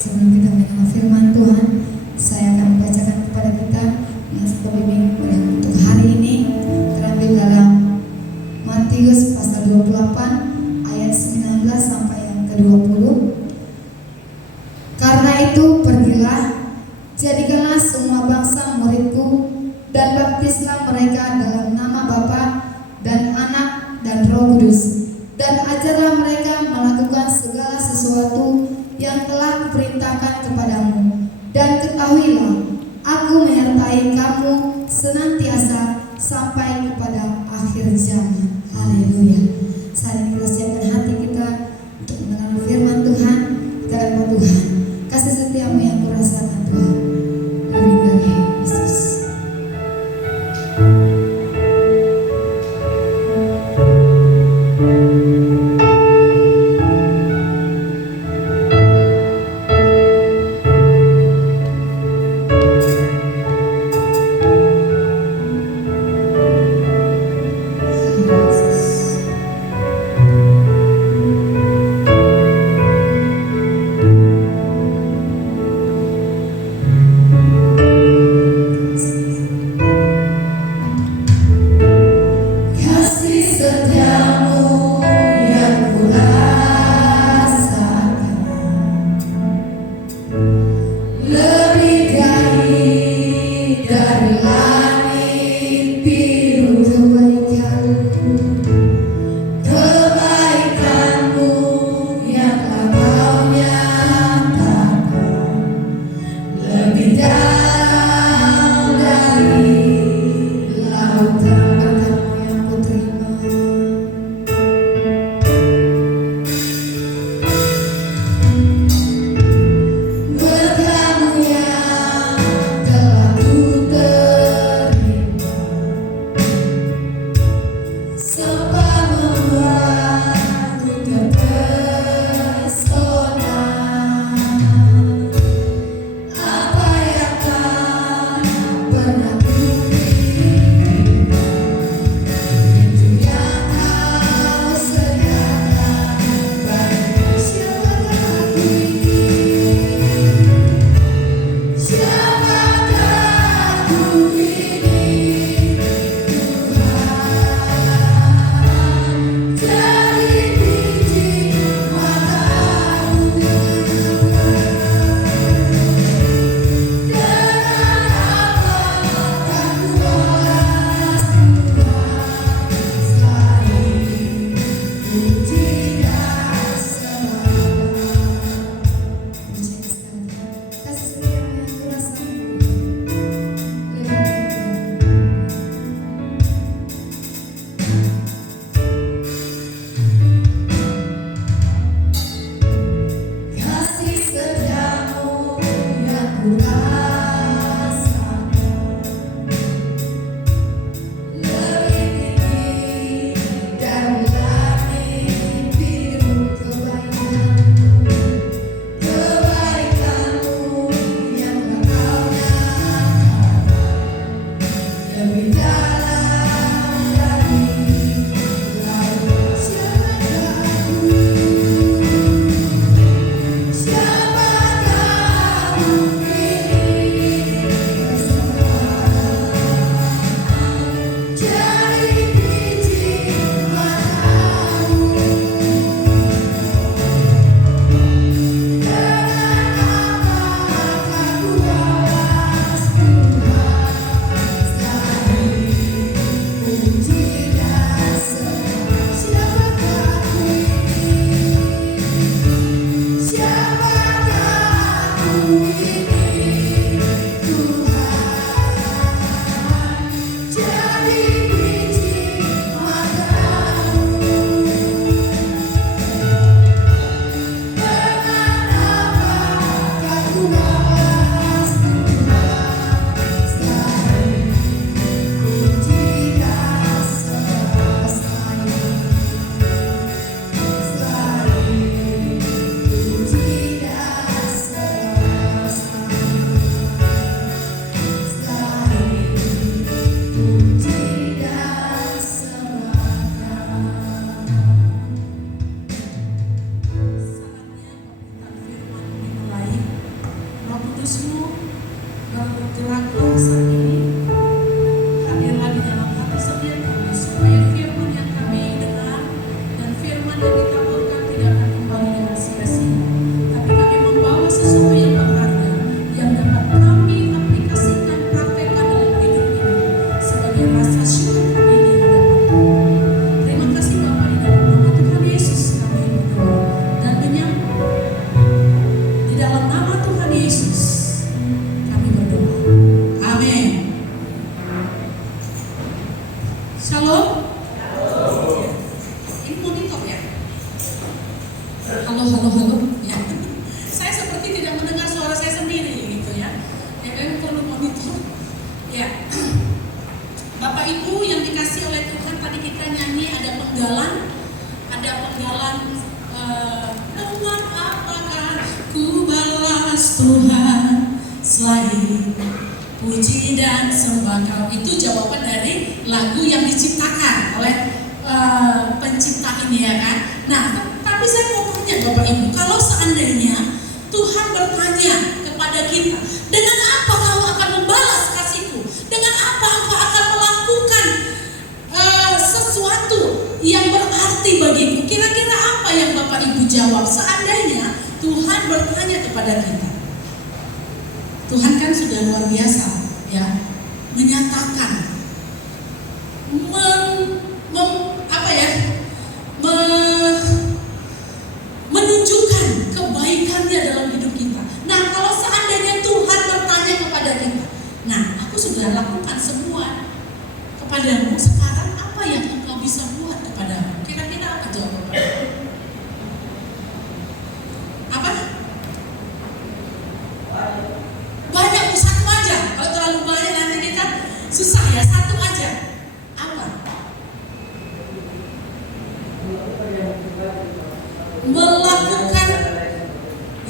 Sebelum kita mendengar firman Tuhan, saya akan membacakan kepada kita yang pembimbing untuk hari ini, terambil dalam Matius pasal 28 ayat 19 sampai yang ke-20. Karena itu pergilah, jadikanlah semua bangsa muridku, dan baptislah mereka dalam nama Bapa dan Anak dan Roh Kudus, dan ajarlah mereka melakukan segala sesuatu yang telah kuperintahkan kepadamu. Dan ketahuilah, aku menyertai kamu senantiasa sampai kepada akhir zaman. Haleluya. Saat ini kita siapkan hati kita untuk mendengar firman Tuhan. Kita akan Tuhan, kasih setiamu yang kurasakan Tuhan, lebih dari Yesus. Kudus-Mu bergeraklah saat ini, hadirlah di dalam hati setiap kami, supaya firman yang kami dengar dan firman yang ditaburkan tidak akan kembali dengan sia-sia, tapi kami membawa sesuatu yang berharga yang dapat kami aplikasikan, praktekkan dalam hidup ini sebagai rasa syukur kami di hadapan-Mu. Terima kasih Bapa, di dalam nama Tuhan Yesus kami berdoa dan menyembah. Di dalam nama Tuhan Yesus kami berdoa. Amin. Shalom. Ini monitor ya? Halo. Ya. Saya seperti tidak mendengar suara saya sendiri gitu ya. Ya kan perlu monitor. Ya. Bapak Ibu yang dikasih oleh Tuhan, tadi kita nyanyi ada penggalan dengan apakah ku balas Tuhan selain puji dan sembah Kau. Itu jawaban dari lagu yang diciptakan oleh pencipta ini ya kan. Nah, tapi saya mau tanya Bapak Ibu, kalau seandainya Tuhan bertanya kepada kita, dengan apa kau akan membalas kasih-Ku? Dengan apa engkau akan melakukan sesuatu yang berarti bagiku? Kira-kira apa yang Bapak Ibu jawab seandainya Tuhan bertanya kepada kita? Tuhan kan sudah luar biasa ya, menyatakan menunjukkan kebaikannya dalam hidup kita. Nah, kalau seandainya Tuhan bertanya kepada kita, nah aku sudah lakukan semua kepadamu, sekarang apa yang engkau bisa buat kepadamu? Kira-kira apa jawabannya? Apa? Banyak, satu aja. Kalau terlalu banyak nanti kita susah ya, satu aja. Apa? Melakukan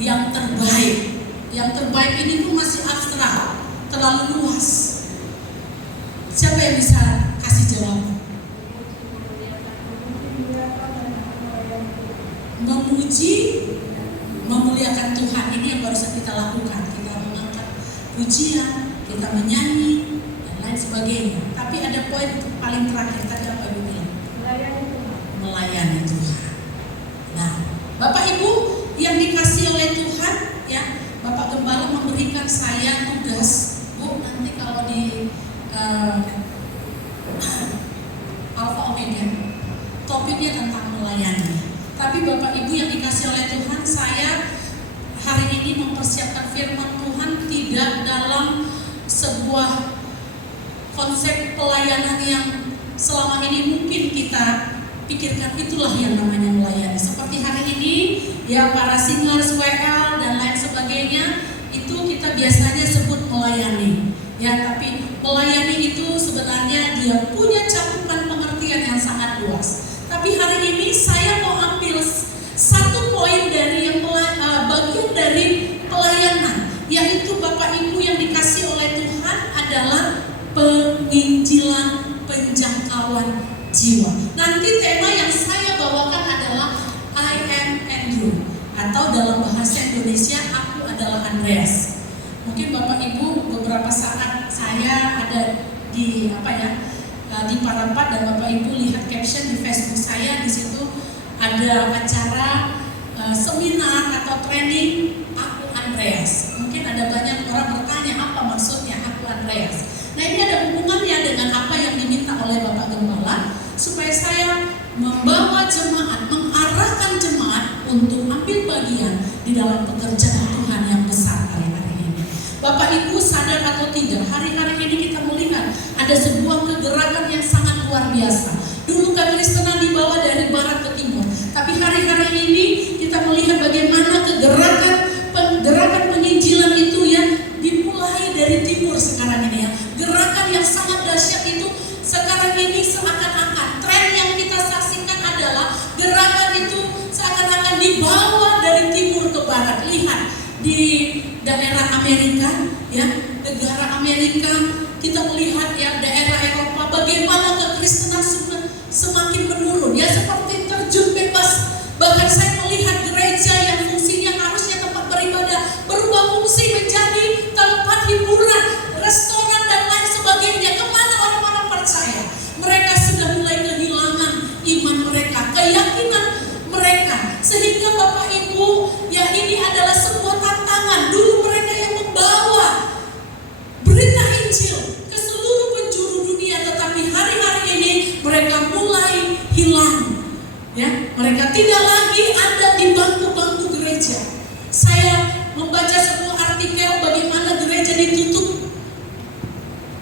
yang terbaik. Yang terbaik ini pun masih abstrak, terlalu luas. Siapa yang bisa kasih jawaban? Memuji, memuliakan Tuhan, ini yang barusan kita lakukan. Kita mengangkat pujian, kita menyanyi dan lain sebagainya. Tapi ada poin paling terakhir tadi apa Ibu bilang? Melayani Tuhan. Nah, Bapak Ibu yang dikasih oleh Tuhan ya, Bapak Gembala memberikan saya tugas, Bu, nanti kalau di Alpha Omega topiknya tentang melayani. Tapi Bapak Ibu yang dikasih oleh Tuhan, saya hari ini mempersiapkan firman Tuhan tidak dalam sebuah konsep pelayanan yang selama ini mungkin kita pikirkan itulah yang namanya melayani. Seperti hari ini ya, para singers WL dan lain sebagainya itu kita biasanya sebut melayani ya, tapi melayani itu sebenarnya dia punya cakupan pengertian yang sangat luas. Tapi hari ini saya mau ambil satu poin dari yang bagian dari pelayanan, yaitu Bapak Ibu yang dikasih oleh Tuhan adalah penginjilan, penjangkauan jiwa. Nanti tema yang saya bawakan adalah I am Andrew, atau dalam bahasa Indonesia aku adalah Andreas. Mungkin Bapak Ibu beberapa saat saya ada di di Parapat dan Bapak Ibu lihat caption di Facebook saya, di situ ada acara seminar atau training aku Andreas. Mungkin ada banyak orang bertanya apa maksudnya aku Andreas. Nah, ini ada hubungannya dengan apa yang diminta oleh Bapak Gembala, supaya saya membawa jemaat, mengarahkan jemaat untuk ambil bagian di dalam pekerjaan Tuhan yang besar hari-hari ini. Bapak Ibu sadar atau tidak, hari-hari ini kita melihat ada sebuah kegerakan yang sangat luar biasa. Dulu kekristenan dibawa dari barat ke timur, tapi hari-hari ini kita melihat bagaimana gerakan penginjilan itu ya dimulai dari timur sekarang ini ya. Gerakan yang sangat dahsyat itu sekarang ini seakan-akan tren yang kita saksikan adalah gerakan itu seakan-akan dibawa dari timur ke barat. Lihat di daerah Amerika ya, negara Amerika, kita melihat ya daerah Eropa bagaimana kekristenan semakin menurun ya, seperti terjun bebas. Bahkan saya melihat gereja yang fungsinya harusnya tempat beribadah berubah fungsi menjadi ditutup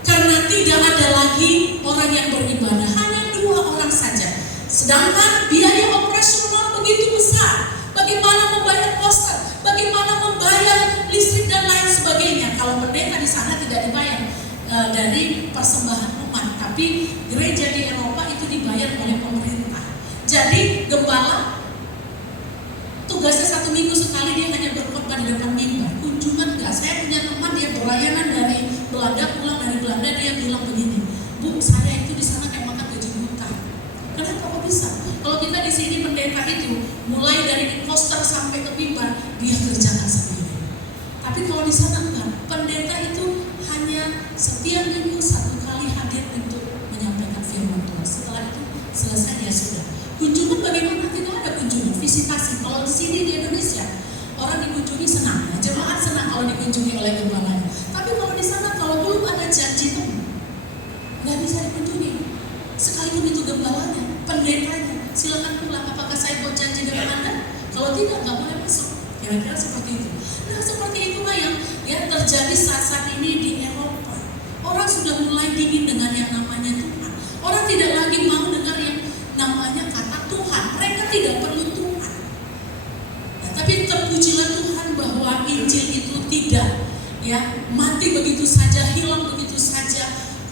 karena tidak ada lagi orang yang beribadah, hanya 2 orang saja. Sedangkan biaya operasional begitu besar. Bagaimana membayar poster, bagaimana membayar listrik dan lain sebagainya. Kalau pendeta di sana tidak dibayar dari persembahan umat, tapi gereja di Eropa itu dibayar oleh pemerintah. Jadi gembala tugasnya 1 minggu sekali dia hanya berkhotbah di depan mimbar. Kunjungan enggak. Saya punya teman dia berlayanan dari Belanda, pulang dari Belanda, dia bilang begini, Bu, saya itu di sana kayak makan gaji buta. Kenapa kok bisa? Kalau kita di sini pendeta itu mulai dari poster sampai ke mimbar dia kerjakan sendiri. Tapi kalau di sana enggak, pendeta itu hanya setiap minggu 1 kali hadir untuk menyampaikan firman Tuhan. Setelah itu selesai dia sudah. Kunjungan bagaimana? Tidak ada kunjungan, visitasi. Kalau di sini di Indonesia orang dikunjungi senang, jemaat senang kalau dikunjungi oleh gembalanya. Tapi kalau di sana kalau belum ada janji itu nggak bisa dikunjungi. Sekalipun itu gembalanya, pendetanya, silakan pulang. Apakah saya buat janji dengan Anda? Kalau tidak, nggak boleh masuk. Kira-kira seperti itu. Nah, seperti itulah yang terjadi saat ini di Eropa. Orang sudah mulai dingin dengan yang namanya Tuhan. Orang tidak lagi mau dengar yang namanya kata Tuhan. Mereka tidak perlu Tuhan. Nah, tapi terpujilah Tuhan bahwa Injil itu tidak mati begitu saja, hilang begitu saja.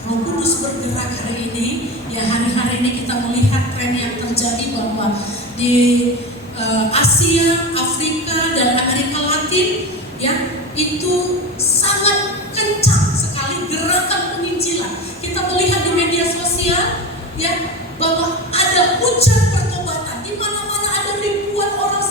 Roh Kudus bergerak hari ini. Hari-hari ini kita melihat tren yang terjadi bahwa di Asia, Afrika, dan Amerika Latin itu sangat kencang sekali gerakan penginjilan. Kita melihat di media sosial bahwa ada hujan pertobatan, di mana-mana ada ribuan orang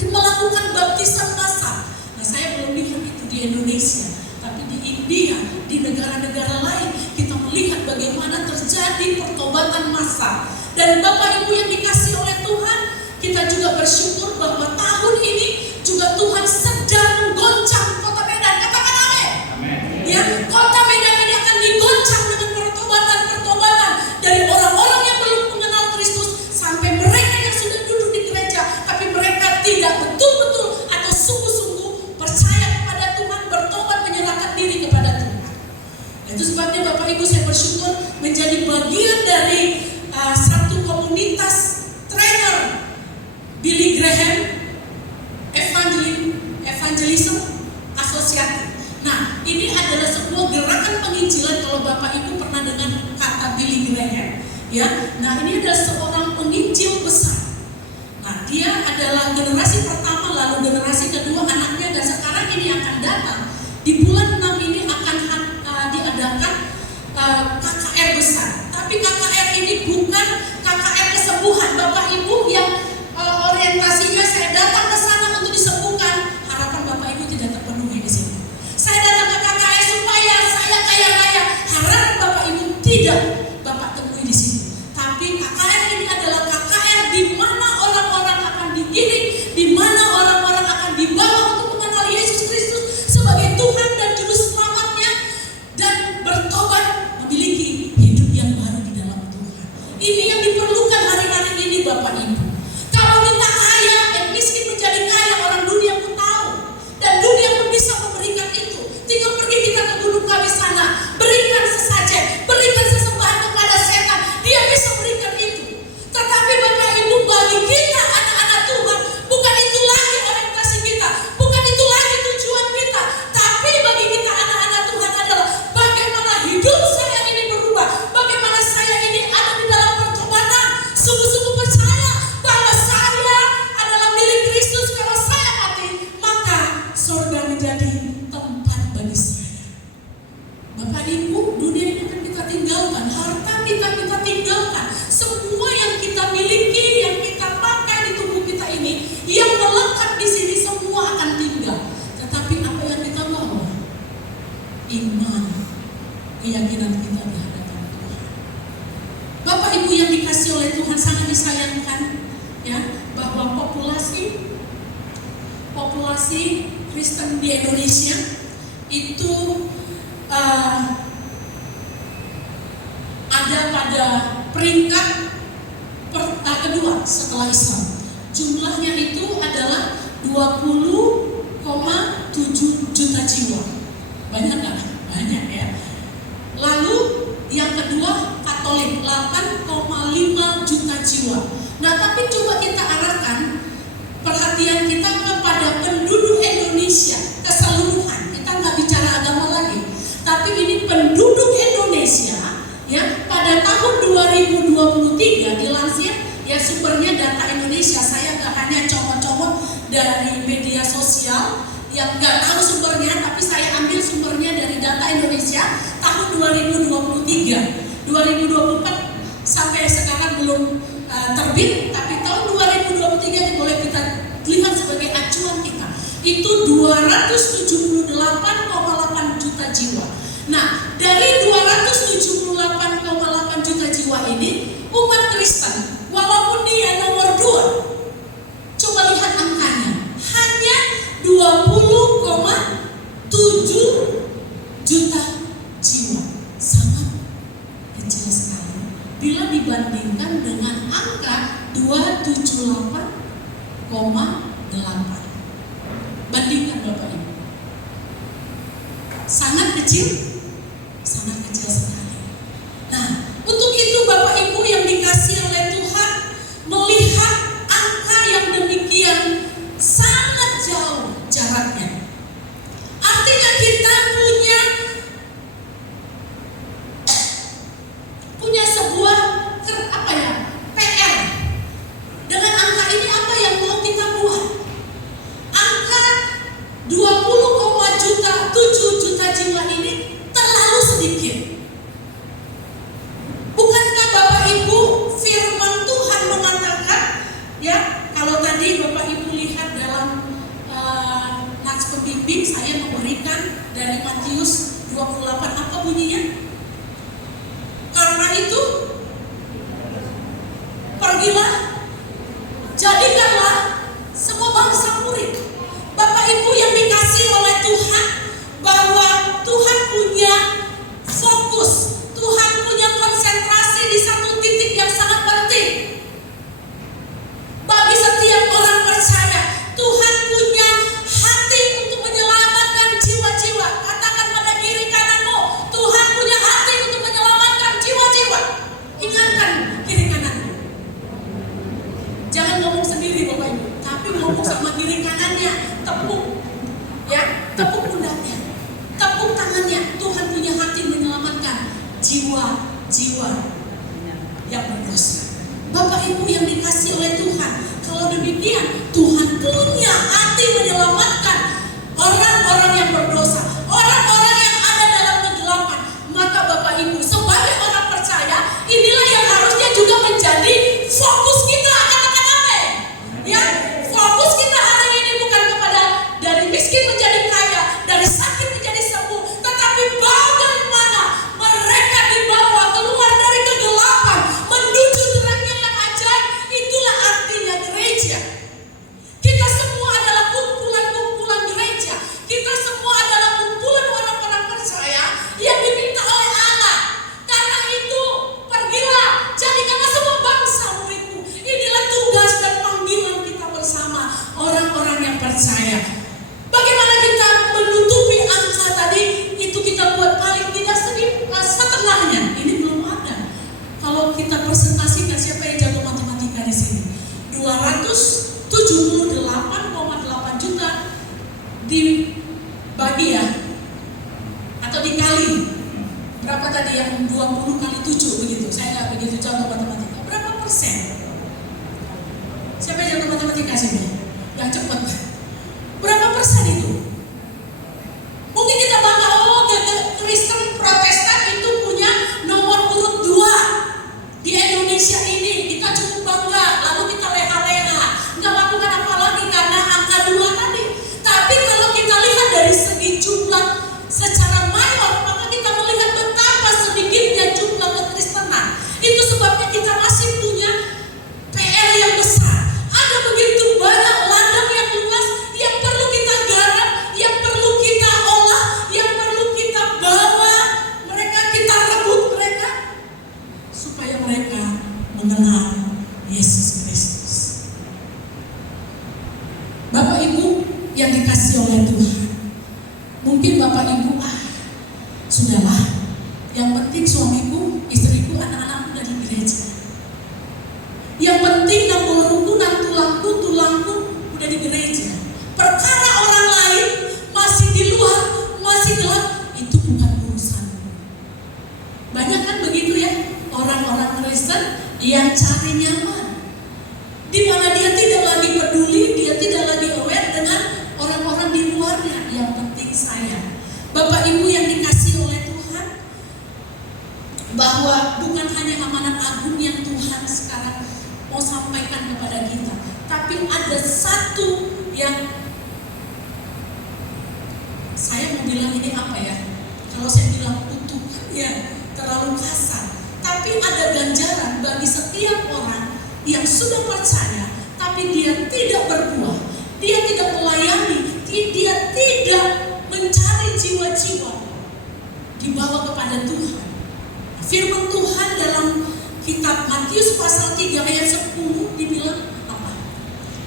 melakukan baptisan massal. Nah, saya belum lihat itu di Indonesia, tapi di India, di negara-negara lain kita melihat bagaimana terjadi pertobatan massal. Dan Bapak Ibu yang dikasihi oleh Tuhan, kita juga bersyukur bahwa tahun ini juga Tuhan sedang menggoncang kota Medan. Katakan amin. Kota Medan ini akan digoncang dengan pertobatan dari orang-orang yang belum mengenal Kristus sampai mereka yang sudah duduk di gereja, tapi mereka tidak betul-betul atau sungguh-sungguh percaya kepada Tuhan, bertobat, menyerahkan diri kepada Tuhan. Itu sebabnya Bapak Ibu saya bersyukur menjadi bagian dari satu komunitas trainer Billy Graham Evangelism Association. Nah, ini adalah sebuah gerakan penginjilan. Kalau Bapak Ibu pernah dengar kata Billy Graham, nah ini adalah seorang penginjil besar. Nah, dia adalah generasi pertama, lalu generasi kedua anaknya, dan sekarang ini akan datang di bulan 6 ini akan diadakan KKR besar. Tapi KKR ini bukan KKR kesembuhan. Bapak Ibu yang orientasinya saya datang ke sana untuk disembuhkan, harapan Bapak Ibu tidak terpenuhi di sini. Saya datang ke KKR supaya saya kaya raya, harapan Bapak Ibu tidak Bapak temui di sini. Tapi KKR ini adalah KKR di mana orang-orang akan digiring, di mana orang-orang akan dibawa untuk mengenal Yesus Kristus sebagai Tuhan dan Juru Selamatnya, dan bertobat memiliki hidup yang baru di dalam Tuhan. Ini yang diperlukan hari-hari ini Bapak Ibu. Kalau kita kaya, miskin menjadi kaya, orang dunia pun tahu. Dan dunia pun bisa memberikan itu. Tinggal pergi kita ke Gunung Kawi sana, berikan sesajen, berikan sesembahan kepada setan, dia bisa berikan itu. Tetapi Bapak Ibu, bagi kita anak-anak Tuhan, bukan itu lagi orientasi kita, bukan itu lagi tujuan kita. Tapi bagi kita anak-anak Tuhan adalah bagaimana hidup saya ini berubah, bagaimana saya ini ada di dalam pertobatan, sungguh-sungguh percaya bahwa saya adalah milik Kristus. Kalau saya mati, maka surga menjadi tempat bagi saya. Bapak Ibu, dunia ini akan kita tinggalkan, harta kita tinggalkan, semua yang kita miliki, yang kita pakai di tubuh kita ini, yang melekat di sini semua akan tinggal. Tetapi apa yang kita bawa? Iman, keyakinan kita di hadapan Tuhan. Bapak Ibu yang dikasihi oleh Tuhan, sangat disayangkan bahwa populasi Kristen di Indonesia itu ada pada peringkat kedua setelah Islam. Jumlahnya itu adalah 20,7 juta jiwa. Banyak nggak? 2023 dilansir, ya sumbernya data Indonesia, saya nggak hanya comot-comot dari media sosial yang nggak tahu sumbernya, tapi saya ambil sumbernya dari data Indonesia tahun 2023. 2024 sampai sekarang belum terbit, tapi tahun 2023 boleh kita lihat sebagai acuan kita. Itu 278,8 juta jiwa. Nah, dari 278,8 juta jiwa ini, umat Kristen walaupun dia nomor 2, coba lihat angkanya, hanya 20,7 juta jiwa. Sangat kecil sekali bila dibandingkan dengan angka 278,8. Bandingkan Bapak Ibu. Sangat kecil sekali. Nah, untuk itu Bapak Ibu yang dikasihi oleh Tuhan, melihat angka yang demikian sangat jauh jaraknya. Artinya kita punya sebuah PR. Dengan angka ini apa yang mau kita buat? Angka 20,7 juta jiwa ini terlalu sedikit. Bukankah Bapak Ibu firman Tuhan mengatakan, ya, kalau tadi Bapak Ibu lihat dalam nats pembimbing saya memberikan dari Matius 28, apa bunyinya? Karena itu pergilah, jadikanlah semua bangsa murid. Bapak Ibu yang dikasihi oleh Tuhan, bahwa Tuhan punya fokus, Tuhan punya konsentrasi di satu titik yang sangat penting. Bagi setiap orang percaya, Tuhan punya hati untuk menyelamatkan jiwa-jiwa. Katakan pada kiri kananmu, Tuhan punya hati untuk menyelamatkan jiwa-jiwa. Ingatkan kiri kananmu. Jangan ngomong sendiri Bapak Ibu, tapi ngomong sama kiri kanannya. Tepuk, ya, tepuk pundaknya, tepuk tangannya. Tuhan punya hati menyelamatkan jiwa-jiwa yang berdosa. Bapak Ibu yang dikasihi oleh Tuhan, kalau demikian Tuhan punya hati menyelamatkan orang-orang yang berdosa, orang-orang yang ada dalam kegelapan. Maka Bapak Ibu sebagai orang percaya, inilah yang harusnya juga menjadi fokus kita. Katakan amin. Ya, fokus kita hari ini bukan kepada dari miskin menjadi kaya, dari sakit menjadi sembuh, tetapi bagaimana mereka dibawa keluar dari kegelapan menuju terangnya yang ajaib. Itulah artinya gereja. Kita semua adalah kumpulan-kumpulan gereja. Kita semua adalah kumpulan orang-orang percaya yang diminta oleh Allah. Karena itu, pergilah, jadikanlah semua bangsa muridku. Inilah tugas dan panggilan kita bersama orang-orang yang percaya. Bagaimana kita menutupi angka tadi? Itu kita buat paling tidak setengahnya. Ini belum ada. Kalau kita presentasikan, siapa yang jago matematika di sini? 278,8 juta dibagi, ya, atau dikali berapa tadi, yang 20 kali 7 begitu. Saya nggak begitu jago matematika. Berapa persen? Siapa yang jago matematika sini? Yang cepat. Berapa persen itu? Mungkin kita bangga, oh, Kristen Protestan itu punya nomor urut 2 di Indonesia ini. Kita cukup bangga, lalu kita leha-leha, nggak lakukan apa lagi karena angka 2 tadi. Tapi kalau kita lihat dari segi jumlah secara mayor, maka kita melihat betapa sedikitnya jumlah kekristenan. Itu sebabnya kita masih punya PR yang besar. Ada begitu banyak ladang yang luas yang perlu kita garap, yang perlu kita olah, yang perlu kita bawa mereka, kita rebut mereka supaya mereka mengenal Yesus Kristus. Bapak Ibu yang dikasihi oleh Tuhan, mungkin Bapak Ibu, sudahlah, yang penting suamiku, istriku, anak-anakku dari gereja. Yang penting namboruku, tulangku udah di gereja. Perkara orang lain masih di luar, masih gelap, itu bukan urusan. Banyak kan begitu, ya, orang-orang yang cari nyaman, di mana dia tidak lagi peduli, dia tidak lagi aware dengan orang-orang di luarnya. Yang penting saya. Bapak Ibu yang dikasihi oleh Tuhan, bahwa bukan hanya amanat agung yang Tuhan sekarang mau sampaikan kepada kita, tapi ada satu yang saya mau bilang ini apa ya? Kalau saya bilang kutukan ya terlalu kasar. Tapi ada ganjaran bagi setiap orang yang sudah percaya, tapi dia tidak berbuah, dia tidak melayani, dia tidak mencari jiwa-jiwa dibawa kepada Tuhan. Firman Tuhan dalam kitab Matius pasal 3 ayat 10 dibilang apa?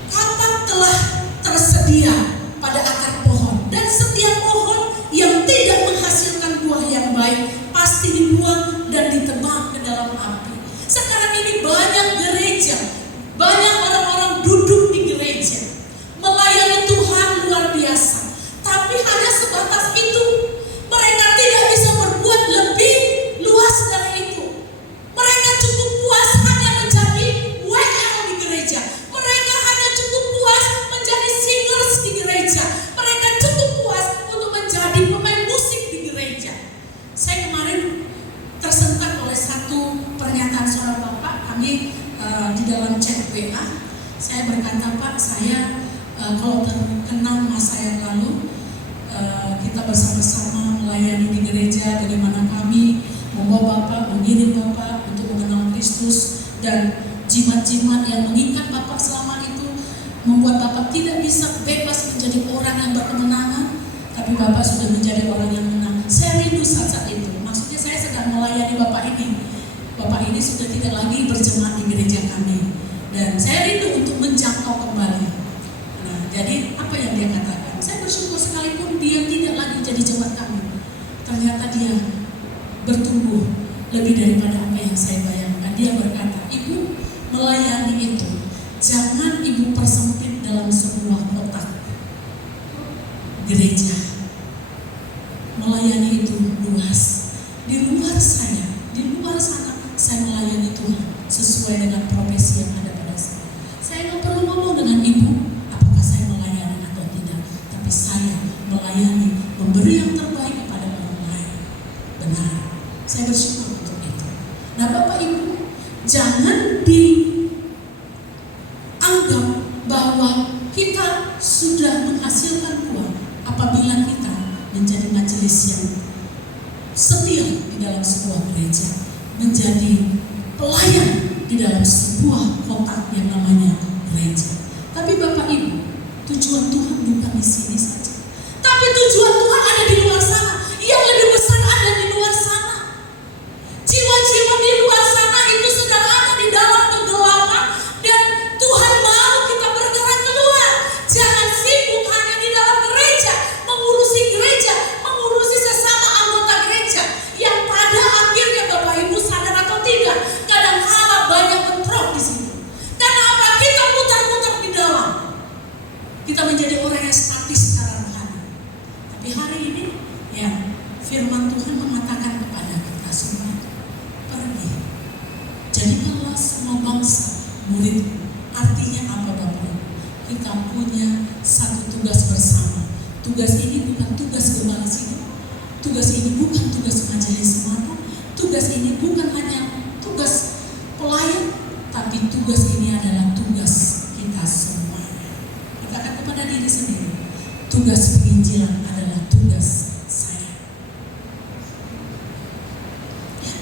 Kapak telah tersedia pada akar pohon, dan setiap pohon yang tidak menghasilkan buah yang baik pasti dibuang dan ditebang ke dalam api. Sekarang ini banyak gereja, banyak orang-orang duduk di gereja, melayani Tuhan luar biasa, tapi hanya sebatas itu. Mereka tidak bisa berbuat lebih luas dari itu. Mereka cukup puas hanya menjadi WL di gereja. Mereka hanya cukup puas menjadi singers di gereja. Mereka cukup puas untuk menjadi pemain musik di gereja. Saya kemarin tersentak oleh satu pernyataan seorang bapak. Kami di dalam chat WA, saya berkata, Pak, saya kalau terkenang masa yang lalu, kita bersama-sama melayani di gereja, bagaimana kami membawa Bapak, mengirim Bapak untuk mengenal Kristus, dan jimat-jimat yang mengikat Bapak selama itu membuat Bapak tidak bisa bebas menjadi orang yang berkemenangan, tapi Bapak sudah menjadi orang yang menang. Saya rindu saat-saat itu. Maksudnya saya sedang melayani Bapak ini. Bapak ini sudah tidak lagi berjemaat di gereja kami, dan saya rindu untuk menjangkau kembali. Nah, jadi apa yang dia katakan? Saya bersyukur sekalipun dia tidak lagi jadi jemaat kami, ternyata dia bertumbuh lebih daripada apa yang saya bayangkan. Dia berkata, Ibu, melayani itu jangan Ibu persempit dalam sebuah kotak gereja. Melayani itu luas. Di luar saya, di luar sana, saya melayani Tuhan sesuai dengan profesi yang ada pada saya. Saya nggak perlu ngomong dengan Ibu apakah saya melayani atau tidak, tapi saya melayani, memberi yang terbaik kepada orang lain. Benar, saya bersyukur untuk itu. Nah, Bapak Ibu, jangan dianggap bahwa kita sudah menghasilkan buah apabila kita menjadi majelis yang setia di dalam sebuah gereja, menjadi pelayan di dalam sebuah kotak yang namanya gereja. Tapi Bapak Ibu, tujuan Tuhan bukan di sini saja, tapi tujuan Tuhan ada di luar sana. Yang lebih besar ada di luar sana. Jiwa-jiwa di luar sana itu sedang ada di dalam kegelapan, dan Tuhan mau kita bergerak keluar. Jangan sibuk hanya di dalam gereja, mengurusi sesama anggota gereja, yang pada akhirnya Bapak Ibu sadar atau tidak, kadang-kala banyak bentrok di sini. Karena apa? Kita muter-muter di dalam. Kita menjadi orang yang statis secara rohani. Tapi hari ini, ya, firman Tuhan mengatakan kepada kita semua, pergi, jadikanlah semua bangsa murid. Artinya apa, Bapak Ibu? Kita punya satu tugas bersama. Tugas ini bukan tugas gembala sini. Tugas ini bukan tugas majelis semata. Tugas ini bukan hanya tugas pelayan, tapi tugas ini adalah tugas kita semua. Katakan kepada diri sendiri, tugas penginjilan adalah tugas saya. Ya,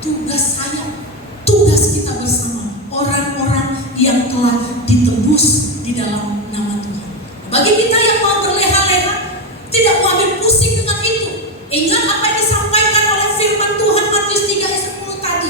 tugas saya, tugas kita bersama, orang-orang yang telah ditebus di dalam nama Tuhan. Bagi kita yang mau berleha-leha, tidak mau ambil pusing dengan itu, ingat apa yang disampaikan oleh firman Tuhan Matius 3 ayat 10 tadi.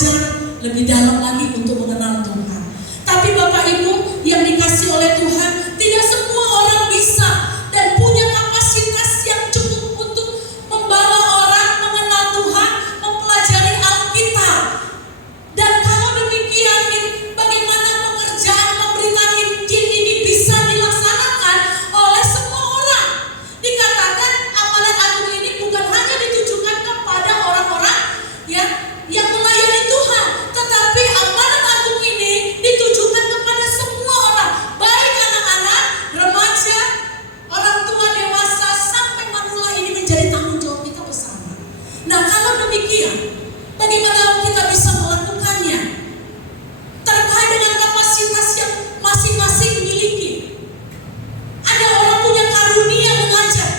belajar lebih dalam lagi untuk mengenal Tuhan. Tapi Bapak Ibu yang dikasih oleh Tuhan, tidak semua orang bisa dan punya kapasitas yang cukup untuk membawa orang mengenal Tuhan, mempelajari Alkitab. Dan kalau demikian, bagaimana pekerjaan pemberitaan Injil ini bisa dilaksanakan oleh semua orang? Dikatakan amanat agung ini bukan hanya ditujukan kepada orang-orang yang melayani Tuhan, tetapi amanat agung ini ditujukan kepada semua orang, baik anak-anak, remaja, orang tua, dewasa, sampai manula. Ini menjadi tanggung jawab kita bersama. Nah, kalau demikian, bagaimana kita bisa melakukannya? Terkait dengan kapasitas yang masing-masing miliki. Ada orang punya karunia mengajar,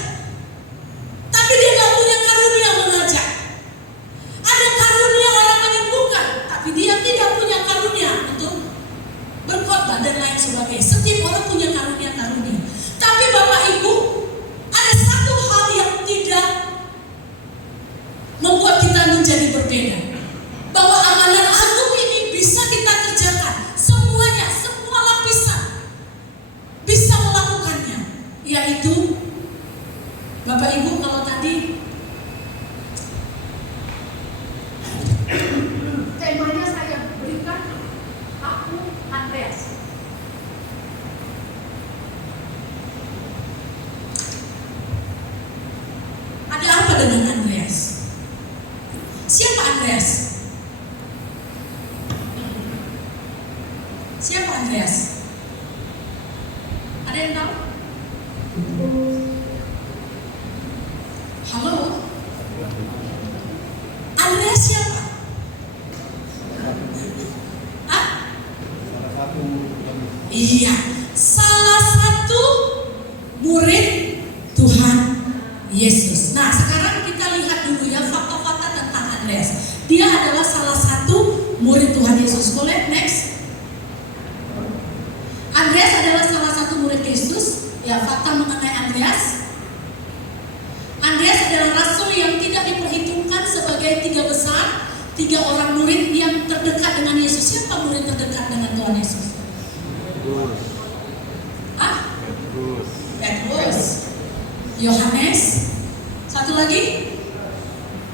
tapi dia gak punya karunia mengajar. Ada karunia orang menyembuhkan, tapi dia tidak punya karunia untuk berkhotbah dan lain sebagainya. Setiap orang punya karunia-karunia. Tapi Bapak Ibu, ada satu hal yang tidak membuat kita menjadi berbeda. Bahwa amanat agung ini bisa kita kerjakan. Semuanya, semua lapisan bisa melakukannya. Yaitu, Bapak Ibu, kalau tadi temanya saya berikan, aku Andreas. Ada apa dengan Andreas? Siapa Andreas? Siapa Andreas? Ada yang tahu? Halo? Andreas siapa? Hah? Iya, salah satu murid Tuhan Yesus. Nah, sekarang kita lihat dulu ya fakta-fakta tentang Andreas. Dia adalah salah satu murid Tuhan Yesus. Boleh next? Andreas adalah salah satu murid Yesus. Ya, fakta mengenai Andreas. Andreas adalah rasul yang tidak diperhitungkan sebagai 3 besar, 3 orang murid yang terdekat dengan Yesus. Siapa murid terdekat dengan Tuhan Yesus? Petrus, Yohanes, satu lagi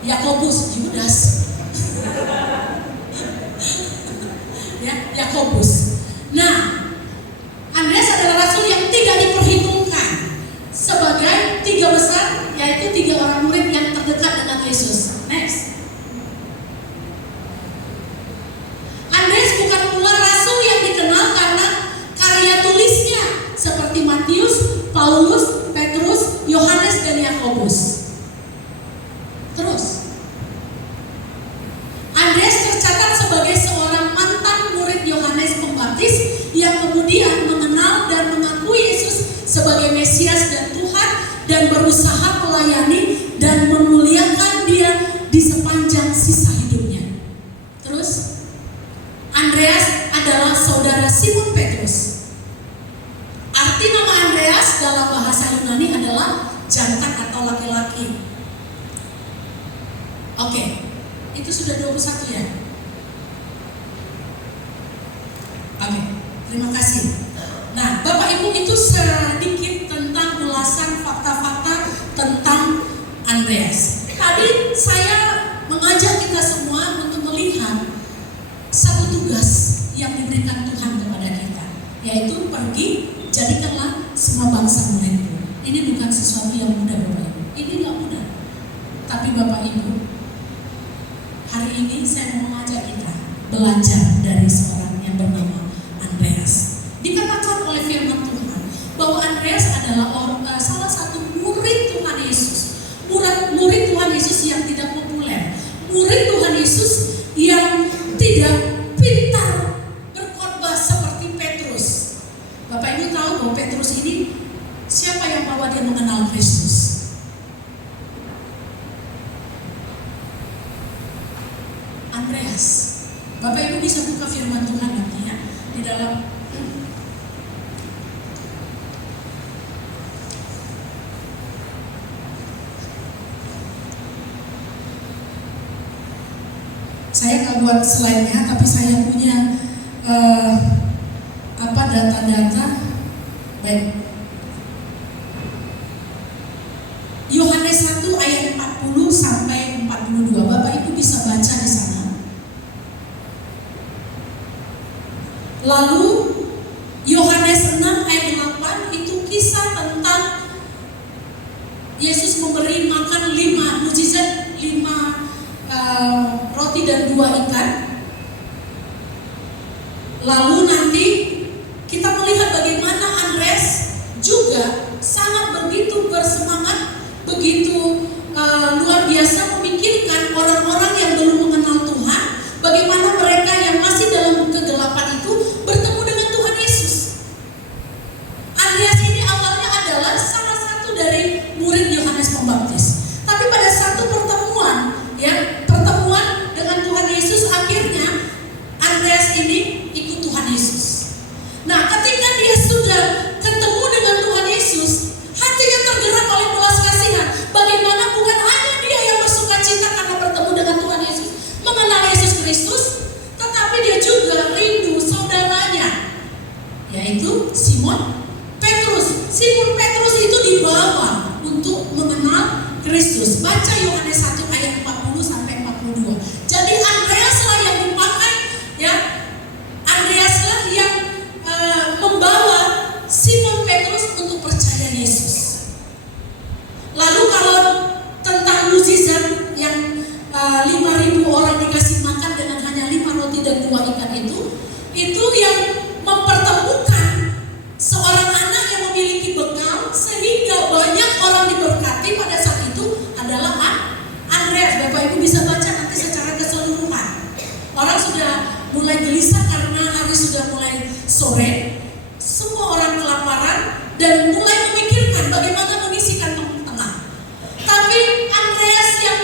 Yakobus, Judas. Ya, Yakobus. Nah, Andreas adalah rasul yang tidak diperhitungkan sebagai 3 besar, yaitu 3 orang murid yang terdekat dengan Yesus. Next. Andreas bukan pula rasul yang dikenal karena karya tulisnya seperti Matius, Paulus, Petrus, Yohanes, dan Yakobus. Terus, Andreas tercatat sebagai seorang mantan murid Yohanes Pembaptis yang kemudian mengenal dan mengakui Yesus sebagai Mesias dan Tuhan dan berusaha melayani dan memuliakan Dia di sepanjang sisa hidupnya. Terus, Andreas adalah saudara Simon Petrus. Arti nama Andreas dalam bahasa Yunani adalah jantan atau laki-laki. Oke, itu sudah 21 ya? Oke, terima kasih. Nah, Bapak Ibu, itu sedikit tentang ulasan fakta-fakta tentang Andreas. Tadi saya mengajak kita semua untuk melihat satu tugas yang diberikan Tuhan kepada kita, yaitu pergi, jadikanlah semua bangsa muridku. Ini bukan sesuatu yang mudah, Bapak Ibu. Ini gak mudah. Tapi Bapak Ibu, hari ini saya mau mengajak kita belajar dari seorang yang bernama Andreas. Dikatakan oleh firman Tuhan bahwa Andreas adalah salah satu murid Tuhan Yesus. Murid Tuhan Yesus yang tidak populer. Murid Tuhan Yesus yang tidak pintar berkhotbah seperti Petrus. Bapak Ibu tahu bahwa Petrus ini siapa yang bawa dia mengenal Kristus? Andreas. Bapak Ibu bisa buka firman Tuhan nanti ya di dalam saya kalau buat slide-nya, tapi saya punya data-data. Baik. Yohanes 1 ayat 40 sampai 42. Bapak Ibu bisa baca di sana. Lalu Yohanes 6 ayat 8 itu kisah tentang Yesus memberi makan 5 mukjizat, 5 roti dan 2 ikan. Lalu nanti kita melihat bagaimana Andreas juga sangat begitu bersemangat, begitu luar biasa memikirkan orang-orang yang belum mengenal Tuhan, bagaimana mereka yang masih dalam kegelapan itu bertemu dengan Tuhan Yesus. Andreas ini awalnya adalah salah satu dari murid Yohanes Pembaptis, tapi pada satu pertemuan dengan Tuhan Yesus, akhirnya Andreas ini ikut Tuhan Yesus. Nah, ketika dia sudah ketemu dengan Tuhan Yesus, hatinya tergerak oleh belas kasihan. Bagaimana bukan hanya dia yang bersuka cita karena bertemu dengan Tuhan Yesus, mengenal Yesus Kristus, tetapi dia juga rindu saudaranya, yaitu Simon Petrus. Simon Petrus itu dibawa untuk mengenal Kristus. Baca Yohanes 1 ayat 40 sampai 42. Jadi Andreaslah yang dipakai, ya. Andreaslah yang membawa Simon Petrus untuk percaya Yesus. Lalu kalau tentang mukjizat yang 5.000 orang dikasih makan dengan hanya 5 roti dan 2 ikan itu yang mempertemukan seorang anak yang memiliki bekal sehingga banyak orang diberkati pada saat itu adalah Andreas. Bapak Ibu bisa baca nanti secara keseluruhan. Orang sudah mulai gelisah karena hari sudah mulai sore. Semua orang kelaparan dan mulai memikirkan bagaimana mengisi kantong tengah. Tapi Andreas yang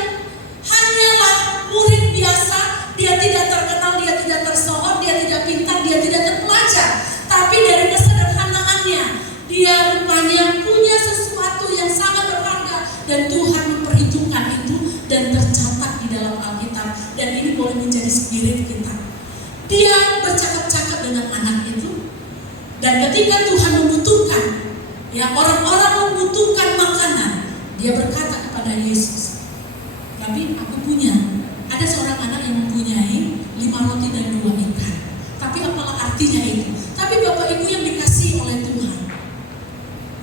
hanyalah murid biasa, dia tidak terkenal, dia tidak tersohor, dia tidak pintar, dia tidak terpelajar. Tapi dari kesederhanaannya, dia rupanya punya sesuatu yang sangat berharga dan Tuhan memperhitungkan itu dan tercatat di dalam Alkitab. Dan ini boleh menjadi spirit kita. Dia bercakap-cakap dengan anak itu, dan ketika Tuhan membutuhkan, ya orang-orang membutuhkan makanan, dia berkata kepada Yesus, tapi aku punya, ada seorang anak yang mempunyai 5 roti dan 2 ikan. Tapi apalah artinya itu? Tapi Bapak Ibu yang dikasihi oleh Tuhan,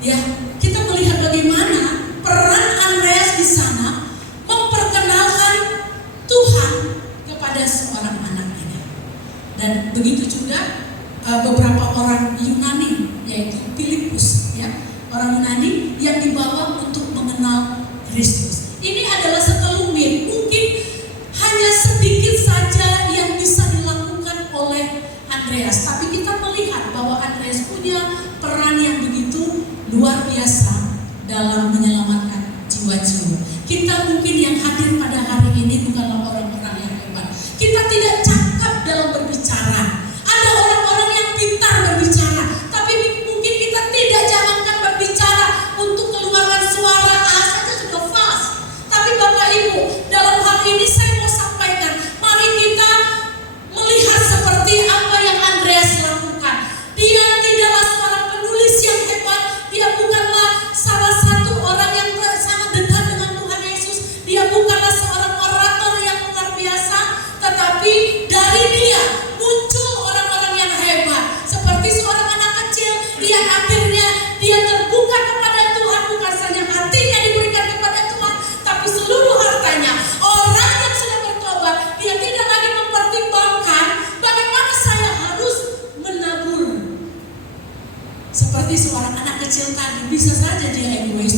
ya, kita melihat bagaimana peran Andreas di sana memperkenalkan Tuhan kepada seorang anak ini. Dan begitu juga beberapa orang Yunani, yaitu Filipus, ya, orang Yunani yang dibawa untuk mengenal Kristus. Ini adalah sekelumit, mungkin hanya sedikit saja yang bisa dilakukan oleh Andreas, tapi kita melihat bahwa Andreas punya peran yang begitu luar biasa dalam menyelamatkan jiwa-jiwa. Kita mungkin yang hadir pada hari ini bukanlah orang-orang yang hebat. Kita tidak cakap dalam berbicara. Ada orang-orang yang pintar berbicara, tapi mungkin kita tidak, jangankan berbicara, untuk keluarkan suara saja sudah fals. Tapi Bapak Ibu, dalam hal ini saya mau sampaikan, mari kita melihat seperti apa yang Andreas lakukan. Dia tidaklah seorang penulis yang hebat, dia bukanlah salah satu orang yang sangat dekat dengan Tuhan Yesus, dia bukanlah seorang orator yang luar biasa, tetapi dari dia muncul orang-orang yang hebat, seperti seorang anak kecil yang akhirnya dia terbuka kepada Tuhan, bukan saja hatinya diberikan kepada Tuhan, tapi seluruh hartanya. Orang yang sudah bertobat, dia tidak lagi mempertimbangkan bagaimana saya harus menabur. Seperti seorang anak kecil tadi, bisa saja dia egois,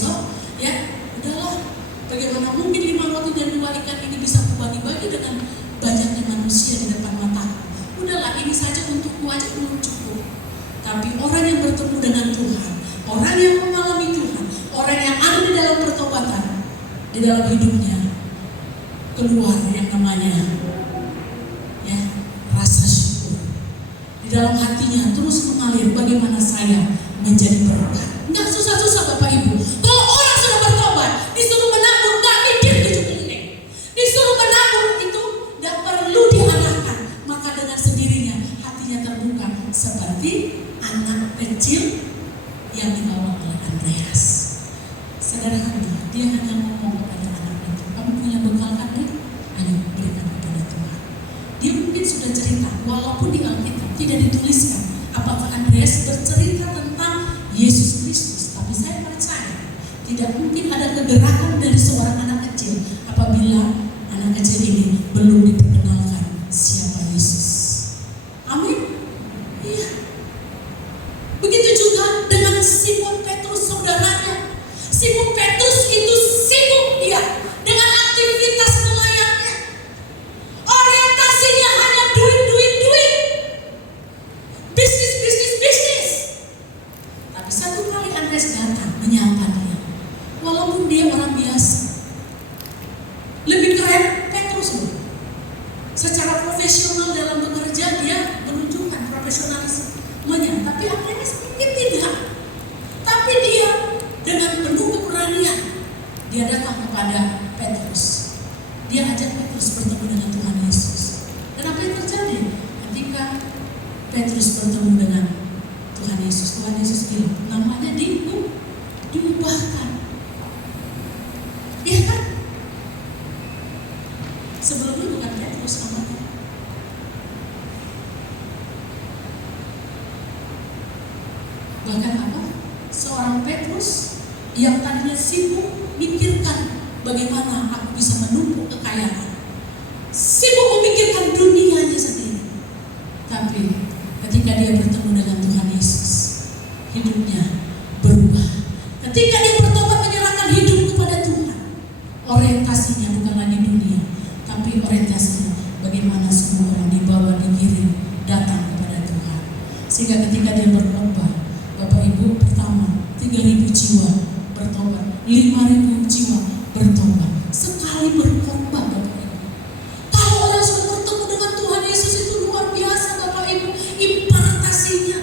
ya, udahlah, bagaimana mungkin 5 roti dan 2 ikan ini bisa kubagi-bagi dengan banyaknya manusia di depan mataku. Udahlah, ini saja untukku aja belum cukup. Tapi orang yang bertemu dengan Tuhan, orang yang mengalami Tuhan, orang yang ada di dalam pertobatan, di dalam hidupnya keluar yang namanya, ya, rasa syukur. Di dalam hatinya terus mengalir bagaimana saya menjadi berkat. Nggak susah-susah Bapak Ibu. Kalau orang sudah bertobat, disuruh menabur, nggak mikir 7 keliling. Disuruh menabur itu nggak perlu diarahkan. hatinya terbuka seperti anak kecil yang dibawa oleh Andreas. Sederhana, dia hanya ngomong kepada anak itu, kamu punya bekal kan? Ayo berikan kepada Tuhan. Dia mungkin sudah cerita, walaupun di Alkitab tidak dituliskan apakah Andreas bercerita tentang Yesus Kristus, tapi saya percaya tidak mungkin ada kegerakan dari seorang anak kecil apabila anak kecil ini belum diperkenalkan siapa Yesus. Amin. Iya. Begitu juga dengan Simon Petrus, saudaranya. Simon Petrus itu sibuk dia dengan aktivitas melayani. Orientasinya hanya duit. Bisnis. Tapi satu kali Andreas datang menyapa dia. Walaupun dia orang biasa. Lebih keren Petrus loh. Secara profesional dalam bekerja dia menunjukkan profesionalismenya. Tapi Andreas mungkin tidak. Tapi dia dengan penuh keberanian dia datang kepada Petrus. Dia ajak Petrus bertemu dengan Tuhan Yesus. Dan apa yang terjadi? Ketika Petrus bertemu dengan Tuhan Yesus bilang, namanya diubahkan. Iya kan? Sebelumnya bukan Petrus namanya. Bahkan apa? Seorang Petrus yang tadinya sibuk mikirkan bagaimana aku bisa menumpuk kekayaan, sibuk memikirkan dunianya sendiri. Tapi ketika dia bertemu dengan Tuhan Yesus, hidupnya berubah. Ketika dia bertobat menyerahkan hidup kepada Tuhan, orientasinya bukan lagi dunia, tapi orientasinya bagaimana semua orang dibawa, digiring datang kepada Tuhan. Sehingga ketika dia bertobat, Bapak Ibu, pertama 3.000 jiwa bertobat, 5.000 jiwa bertobat. Sekali berkorban Bapak Ibu. Kalau orang sudah bertemu dengan Tuhan Yesus itu luar biasa Bapak Ibu. Impartasinya,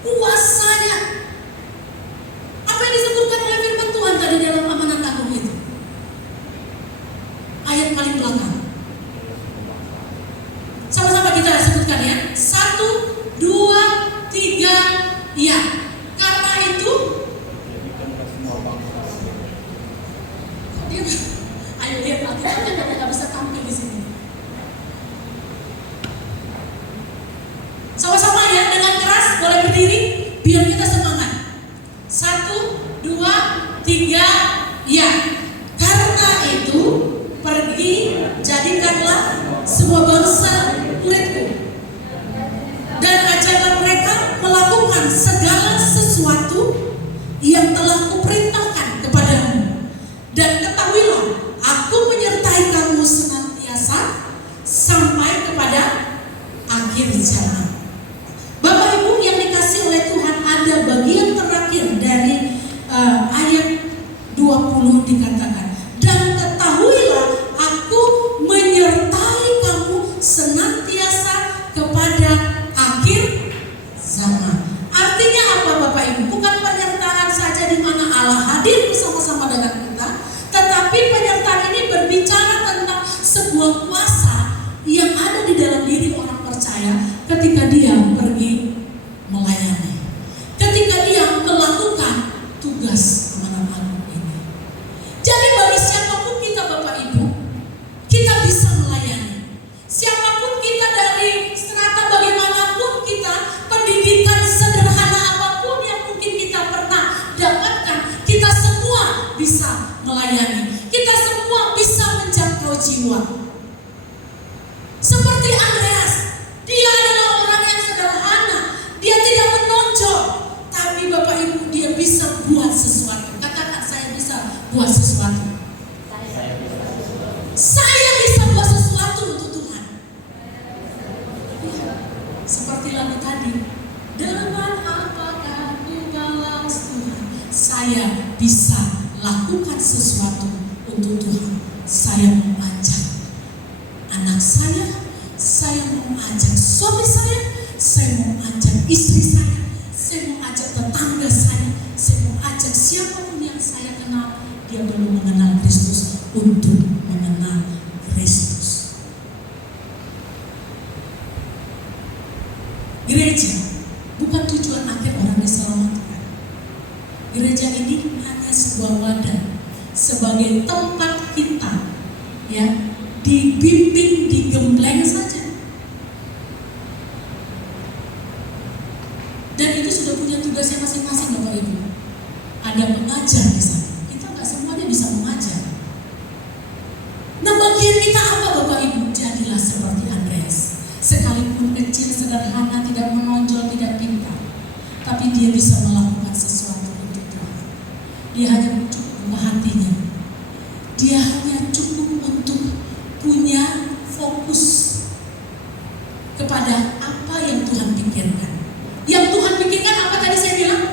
kuasanya. Apa yang disebutkan oleh firman Tuhan tadi dalam Amanat Agung itu? Ayat paling belakang. Sama-sama kita sebutkan ya. 1, 2, 3. Ya, karena itu ayo lihat Alkitabnya, nggak bisa tampil di sini. Sama-sama ya, dengan keras boleh berdiri biar kita semangat. 1, 2, 3, ya. Karena itu pergi jadikanlah semua bangsa muridku dan ajarlah mereka melakukan segala sesuatu yang telah kuperintahkan kepadamu. Dan ketahuilah, aku menyertai kamu senantiasa sampai kepada akhir zaman. Bapak Ibu yang dikasih oleh Tuhan, ada bagian terakhir dari ayat 20 dikatakan, dan ketahuilah aku menyertai kamu senantiasa kepada akhir zaman. Artinya apa Bapak Ibu? Bukan penyertaan saja di mana Allah hadir bersama-sama dengan kita, tetapi penyertaan ini berbicara tentang sebuah kuasa yang ada di dalam diri orang percaya ketika dia pergi melayani, ketika dia melakukan tugas amanat agung ini. Jadi bagi siapapun kita Bapak Ibu, kita bisa melayani. Siapapun kita, dari strata bagaimanapun kita, pendidikan sederhana apapun yang mungkin kita pernah dapatkan, kita semua bisa melayani. Kita semua bisa menjangkau jiwa. Seperti Andreas, dia adalah orang yang sederhana, dia tidak menonjol, tapi Bapak Ibu dia bisa buat sesuatu. Katakan, saya bisa buat sesuatu. Saya bisa buat sesuatu untuk Tuhan. Seperti lagu tadi, dengan apakah ku balas Tuhan, saya bisa lakukan sesuatu untuk Tuhan. Saya mau ajak anak saya mau ajak suami saya mau ajak istri saya mau ajak tetangga saya mau ajak siapapun yang saya kenal, dia belum mengenal Kristus, untuk mengenal Kristus. Gereja bukan tujuan akhir orang diselamatkan. Gereja ini hanya sebuah wadah sebagai tempat kita ya dibimbing, digembleng saja. Dan itu sudah punya tugasnya masing-masing Bapak Ibu. Ada pengajar di sana. Kita nggak semuanya bisa mengajar. Nah, bagian kita apa Bapak Ibu? Jadilah seperti Andreas. Sekalipun kecil, sederhana, tidak menonjol, tidak pintar, tapi dia bisa melakukan sesuatu untuk Tuhan. Dia hanya cukup buka hatinya. Dia hanya cukup untuk punya fokus kepada apa yang Tuhan pikirkan. Yang Tuhan pikirkan apa tadi saya bilang?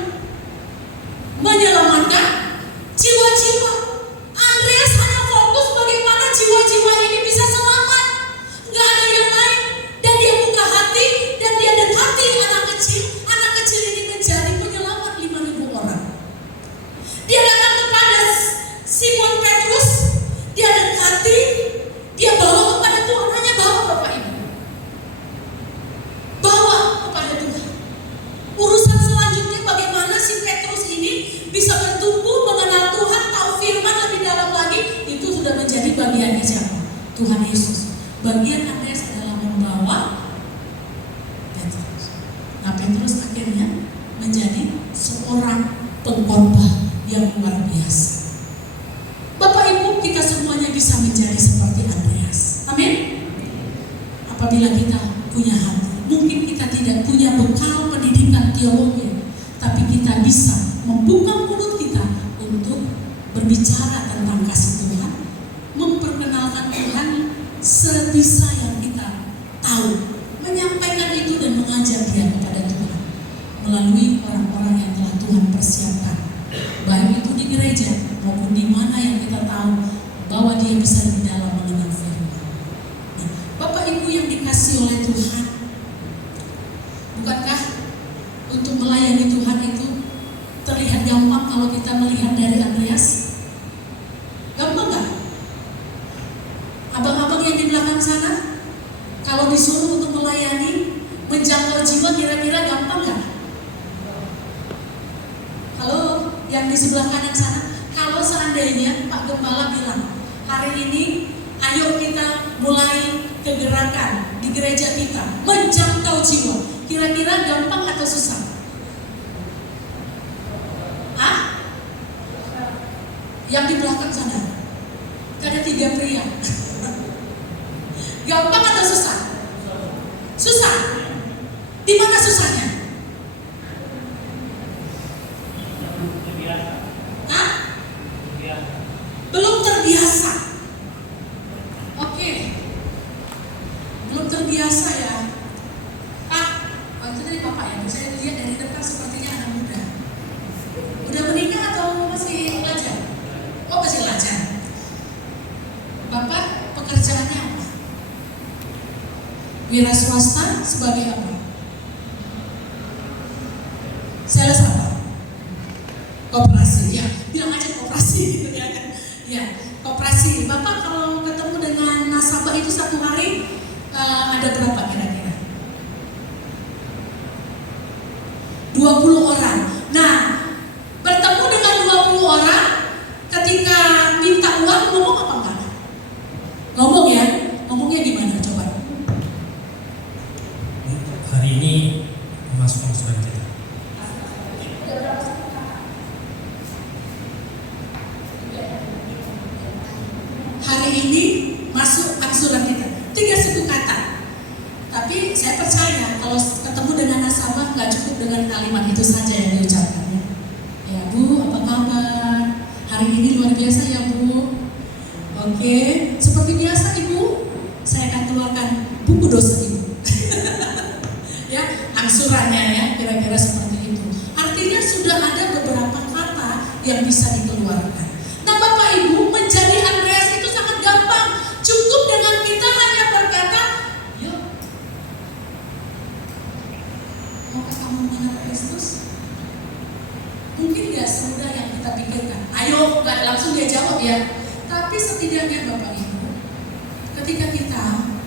Menyelamatkan jiwa-jiwa. Andreas hanya fokus bagaimana jiwa-jiwa ini bisa selamat. Gak ada yang lain. Dan dia buka hati dan dia dekati anak kecil. Anak kecil ini menjadi penyelamat 5.000 orang. Dia datang kepada Simon Petrus. Dia dekati. Dia bawa kepada Tuhan. Hanya bawa Bapak Ibu. Bawa kepada Tuhan. Urusan selanjutnya bagaimana si Petrus ini bisa bertumbuh mengenal Tuhan, tahu firman lebih dalam lagi, itu sudah menjadi bagiannya siapa? Tuhan Yesus. Bagian Andreas adalah membawa Petrus. Nah, Petrus akhirnya menjadi seorang pengkhotbah yang luar biasa. Bapak Ibu, kita semuanya bisa menjadi seperti Andreas. Amin. Apabila kita punya hati, mungkin kita tidak punya bekal pendidikan teologi, tapi kita bisa membuka mulut kita untuk berbicara tentang kasih Tuhan, memperkenalkan Tuhan sebisa yang kita tahu, menyampaikan itu dan mengajak dia kepada Tuhan melalui orang-orang yang telah Tuhan persiapkan, baik itu di gereja maupun di mana yang kita tahu bahwa dia bisa di dalam mengenal firman. Nah, Bapak Ibu yang dikasih oleh Tuhan, bukankah untuk melayani Tuhan itu terlihat gampang kalau kita melihat dari Andreas? Gampang gak? Abang-abang yang di belakang sana, kalau disuruh untuk melayani, menjangkau jiwa, kira-kira gampang gak? Halo, yang di sebelah kanan sana, kalau seandainya Pak Gembala bilang, hari ini ayo kita mulai kegerakan di gereja kita, menjangkau jiwa, kira-kira gampang atau susah? Hah? Yang di belakang sana, ada 3 pria. Gampang atau susah? Susah. Di mana susahnya? Hah? Belum terbiasa. Oke. Belum terbiasa ya. Itu dari Bapak ya. Saya lihat dari depan sepertinya anak muda. Udah menikah atau masih belajar? Oh, masih belajar. Bapak pekerjaannya apa? Wira swasta sebagai apa? Sales apa? Koperasi, ya. Bilang aja koperasi gitu ya. Ya, koperasi. Bapak kalau ketemu dengan nasabah itu satu hari ada berapa kira-kira? 20 orang. Nah, bertemu dengan 20 orang, ketika minta uang ngomong apa enggak? Ngomong ya? Ngomongnya gimana coba? Hari ini masuk angsuran kita. Hari ini masuk angsuran kita. 3 suku kata. Tapi saya percaya kalau ketemu dengan nasabah nggak cukup dengan kalimat itu saja yang diucapkan. Ya Bu, apa kabar? Hari ini luar biasa ya Bu. Oke, seperti biasa Ibu, saya akan keluarkan buku dosa Ibu. Ya, angsurannya ya, kira-kira seperti itu. Artinya sudah ada beberapa kata yang bisa dikeluarkan. Nah Bapak Ibu, menjadi Andreas itu sangat gampang. Cukup dengan kita hanya berkata, yuk, maukah kamu mengenal Kristus? Mungkin gak semudah yang kita pikirkan. Ayo, gak langsung dia jawab ya. Tapi setidaknya Bapak Ibu, ketika kita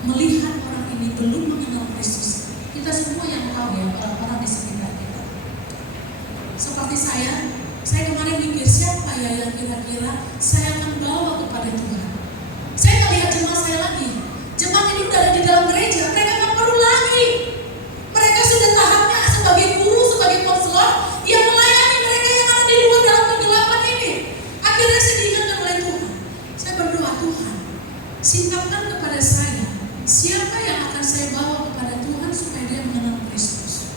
melihat orang ini belum mengenal Kristus, kita semua yang tahu ya orang-orang di sekitar kita. Seperti saya kemarin mikir siapa ya yang kira-kira saya akan bawa kepada Tuhan. Saya nggak lihat jemaat saya lagi. Jemaat ini udah ada di dalam gereja, mereka nggak perlu lagi. Mereka sudah tahapnya sebagai guru, sebagai konselor yang melayani mereka yang ada di luar dalam kegelapan ini. Akhirnya saya diingatkan oleh Tuhan. Saya berdoa, Tuhan, singkapkan kepada saya siapa yang akan saya bawa kepada Tuhan supaya dia mengenal Kristus.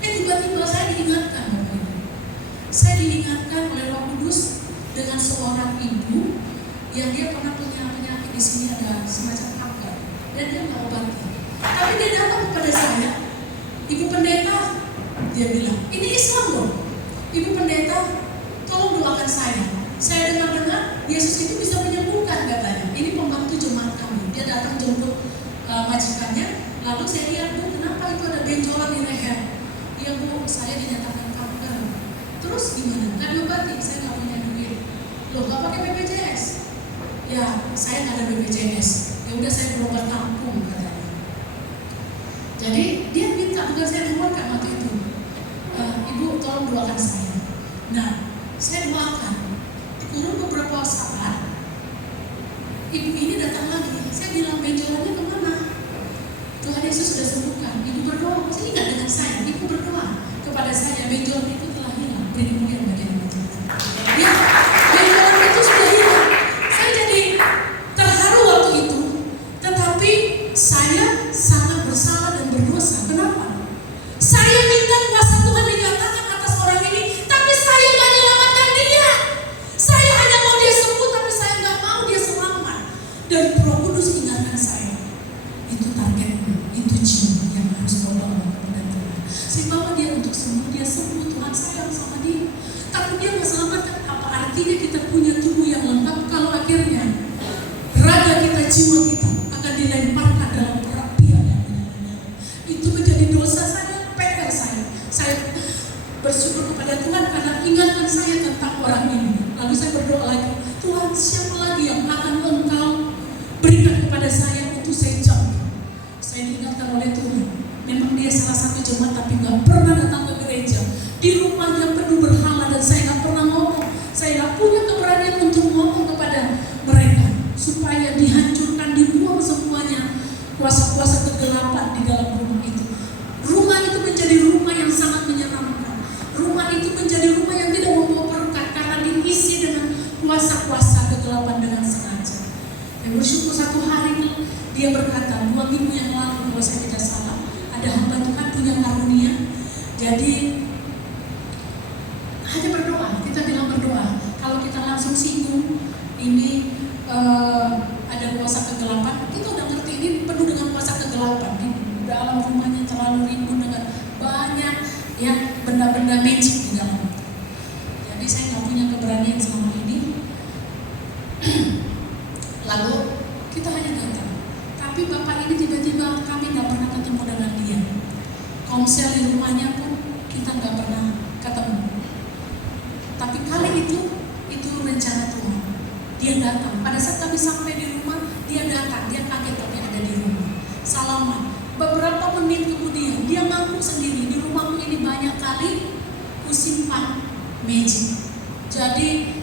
Tiba-tiba saya diingatkan, Bapak Ibu. Saya diingatkan oleh Roh Kudus dengan seorang ibu yang dia pernah punya penyakit, di sini ada semacam kanker dan dia nggak obati. Tapi dia datang kepada saya, Ibu Pendeta, dia bilang, ini Islam loh. Ibu Pendeta, tolong doakan saya. Saya dengar-dengar Yesus itu bisa menyembuhkan katanya. Ini pembantu jemaat kami. Dia datang jemput majikannya. Lalu saya lihat, Bu, kenapa itu ada benjolan di leher? Iya Bu, saya dinyatakan kanker. Terus gimana? Nggak diobati, saya nggak punya duit. Loh, nggak pakai BPJS? Ya, saya nggak ada BPJS. Ya udah saya berobat kampung katanya. Jadi dia minta, bukan saya doakan waktu itu. Ibu tolong doakan saya. Nah, saya doakan. Kurun beberapa saat, ibu ini datang lagi. Saya bilang, benjolannya kemana? Tuhan Yesus sudah sembuhkan. Ibu berdoa, masih ingat dengan saya. Ibu berdoa kepada saya, benjolan itu telah hilang. Beri kemuliaan bagi nama Tuhan. Ya, benjolan itu sudah hilang. Saya jadi terharu waktu itu. Tetapi saya sangat bersalah dan berdosa. Kenapa? Saya minta kuasa Tuhan dinyatakan atas orang ini, tapi saya nggak menyelamatkan dia. Saya hanya mau dia sembuh, tapi saya nggak mau dia selamat. Dan Roh Kudus ingatkan saya, itu targetmu, itu jiwa yang harus kau bawa kepada Tuhan. Saya bawa dia untuk sembuh, dia sembuh, Tuhan sayang sama dia. Tapi dia nggak selamatkan. Apa artinya kita punya tubuh yang lengkap kalau akhirnya raga kita, jiwa kita akan dilemparkan dalam perapian yang menyala-nyala? Itu menjadi dosa saya, PR saya. Saya bersyukur kepada Tuhan karena ingatkan saya tentang orang ini. Lalu saya berdoa lagi, Tuhan, siapa lagi yang akan Engkau berikan kepada saya untuk saya jauh? Saya diingatkan oleh Tuhan. Memang dia salah satu jemaat tapi nggak pernah datang ke gereja. Di rumahnya penuh berhala dan saya nggak pernah ngomong. Saya nggak punya keberanian untuk ngomong kepada mereka supaya dihancurkan, dibuang semuanya kuasa-kuasa kegelapan di dalam rumah itu. Rumah itu menjadi rumah yang sangat menyeramkan. Rumah itu menjadi rumah yang tidak membawa berkat karena diisi dengan kuasa-kuasa kegelapan dengan sengaja. Dan bersyukur satu hari dia berkata, 2 minggu yang lalu kalau saya tidak salah, ada hamba Tuhan punya karunia. Jadi hanya berdoa, kita bilang berdoa. Kalau kita langsung singgung ini ada kuasa kegelapan, kita udah ngerti ini penuh dengan kuasa kegelapan. Di dalam rumahnya terlalu rimbun dengan banyak ya benda-benda magic di dalam. Jadi saya nggak punya keberanian selama ini. Lalu kita hanya datang. Tapi bapak ini tiba-tiba kami nggak pernah ketemu dengan dia. Komsel di rumahnya pun kita nggak pernah ketemu. Tapi kali itu rencana Tuhan. Dia datang. Pada saat kami sampai di rumah, dia datang. Dia kaget tapi ada di rumah. Salaman. Beberapa menit kemudian dia ngaku sendiri, di rumahku ini banyak kali kusimpan magic. Jadi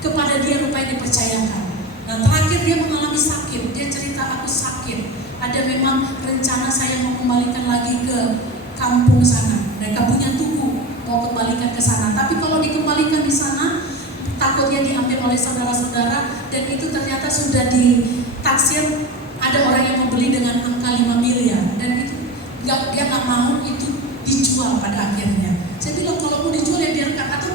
kepada dia rupanya dipercayakan. Dan terakhir dia mengalami sakit. Dia cerita, aku sakit. Ada memang rencana saya mau kembalikan lagi ke kampung sana. Mereka punya tubuh mau kembalikan ke sana. Tapi kalau dikembalikan di sana, takutnya diambil oleh saudara-saudara. Dan itu ternyata sudah ditaksir ada orang yang membeli dengan angka 5 miliar. Dan itu dia nggak mau itu dijual pada akhirnya. Saya bilang kalau mau dijual ya biarkan, atau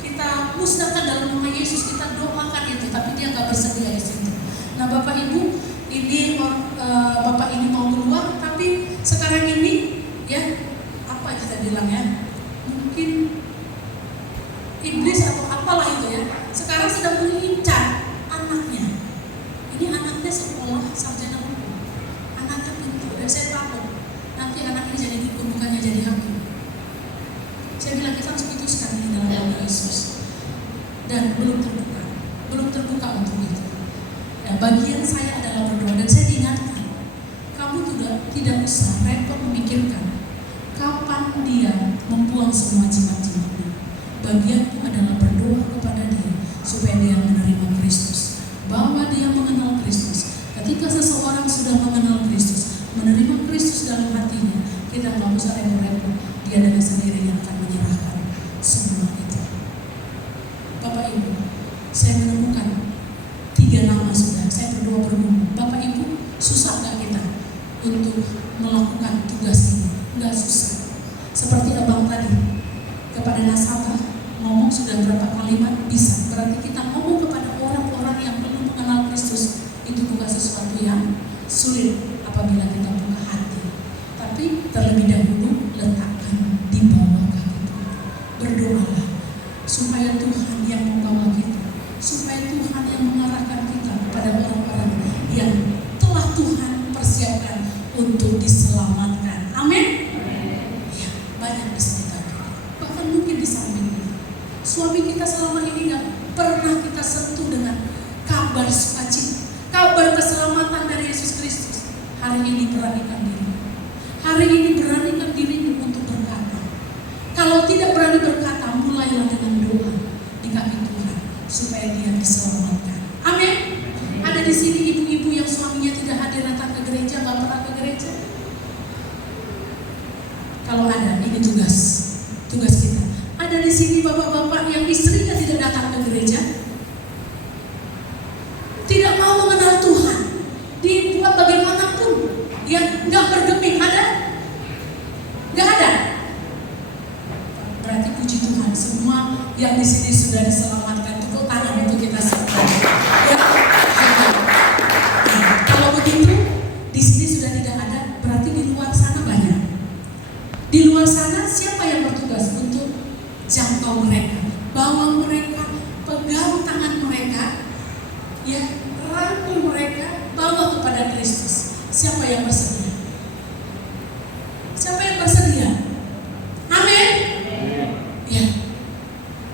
kita musnahkan dalam nama Yesus, kita doakan itu. Tapi dia nggak bersedia di situ. Nah Bapak Ibu, ini Bapak ini mau keluar, tapi sekarang ini ya apa kita bilang ya, mungkin iblis atau apalah itu ya, sekarang sedang mengincar anaknya. Ini anaknya sekolah sarjana hukum, anaknya pintar, dan saya takut nanti anak ini jadi dukun, bukannya jadi hakim. Saya bilang kita harus putuskan ini dalam nama Yesus. Dan belum terbuka untuk itu. Ya, bagian saya adalah berdoa dan saya diingatkan, kamu tidak usah repot memikirkan menyerahkan dia, membuang semua jimat-jimatnya. Bagianku adalah berdoa kepada dia supaya dia menerima Kristus, bahwa dia mengenal Kristus. Ketika seseorang sudah mengenal Kristus, menerima Kristus dalam hatinya, kita nggak usah repot-repot, dia dengan sendirinya akan menyerahkan semua itu. Bapak Ibu, saya menemukan 3 nama sudah. Saya berdoa bergumul. Bapak Ibu, susah nggak kita untuk melakukan tugas ini? Nggak susah. Seperti abang tadi kepada nasabah ngomong sudah berapa kalimat bisa. Berarti kita ngomong kepada orang-orang yang belum mengenal Kristus itu bukan sesuatu yang sulit apabila kita buka hati. Tapi terlebih dahulu letakkan di bawah kaki Tuhan. Berdoalah supaya Tuhan yang membawa kita, supaya Tuhan yang mengarahkan kita kepada orang-orang yang telah Tuhan persiapkan untuk diselamatkan. Amin. Ya, banyak di sekitar kita, bahkan mungkin di samping kita. Suami kita selama ini nggak pernah kita sentuh dengan kabar sukacita, kabar keselamatan dari Yesus Kristus. Hari ini beranikan diri. Hari ini beranikan dirimu untuk berkata. Kalau tidak berani berkata, mulailah dengan doa di kaki Tuhan supaya dia diselamatkan. Amin. Ada di sini ibu-ibu yang suaminya tidak hadir datang ke gereja, nggak pernah ke gereja. Kalau ada, ini tugas kita. Ada di sini bapak-bapak yang istrinya tidak datang ke gereja, tidak mau mengenal Tuhan, dibuat bagaimanapun, yang nggak bergeming. Ada? Nggak ada. Berarti puji Tuhan, semua yang di sini sudah diselamatkan. Tepuk tangan untuk kita semua. Ya. Nah, kalau begitu, di sini sudah tidak ada, berarti di luar sana banyak. Di luar sana siapa yang bertugas untuk jangkau mereka, bawa mereka, pegang tangan mereka, ya, rangkul mereka, bawa kepada Kristus. Siapa yang bersedia? Siapa yang bersedia? Amin. Ya.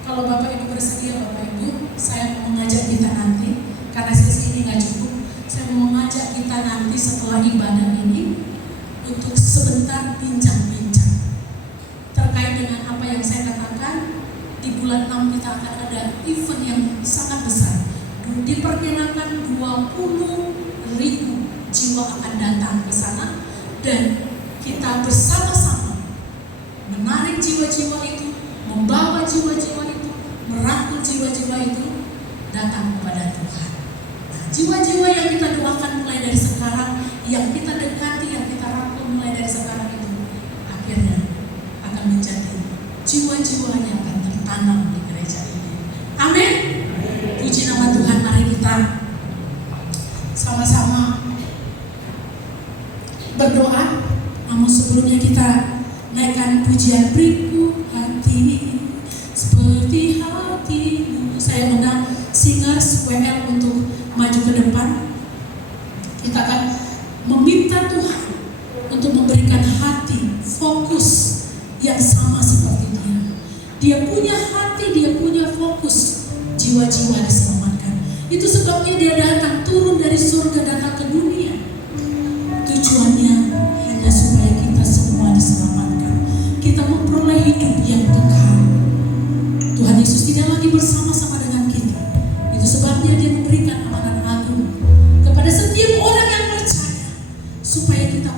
Kalau Bapak Ibu bersedia, Bapak Ibu, saya mau mengajak kita nanti, karena sesi ini nggak cukup, saya mau mengajak kita nanti setelah ibadah ini untuk sebentar bincang-bincang terkait dengan apa yang saya katakan. Di bulan 6 kita akan ada event yang sangat besar. Diperkirakan 20.000 jiwa akan datang ke sana, dan kita bersama-sama menarik jiwa-jiwa itu, membawa jiwa-jiwa itu, merangkul jiwa-jiwa itu datang kepada Tuhan. Nah, jiwa-jiwa yang kita doakan mulai dari sekarang, yang kita dekati, yang kita rangkul mulai dari sekarang itu, akhirnya akan menjadi jiwa-jiwa yang akan tertanam di gereja ini. Amin. Puji nama Tuhan. Mari kita sama-sama berdoa. Namun sebelumnya kita naikkan pujian, beriku hati seperti hatimu. Saya undang singers WL untuk maju ke depan. Kita akan meminta Tuhan untuk memberikan hati, fokus yang sama seperti dia. Dia punya hati, dia punya fokus, jiwa-jiwa diselamatkan. Itu sebabnya dia datang, turun dari surga, datang ke dunia. Tujuannya hanya supaya kita semua diselamatkan, kita memperoleh hidup yang kekal. Tuhan Yesus tidak lagi bersama-sama dengan kita. Itu sebabnya dia memberikan amanat agung kepada setiap orang yang percaya, supaya kita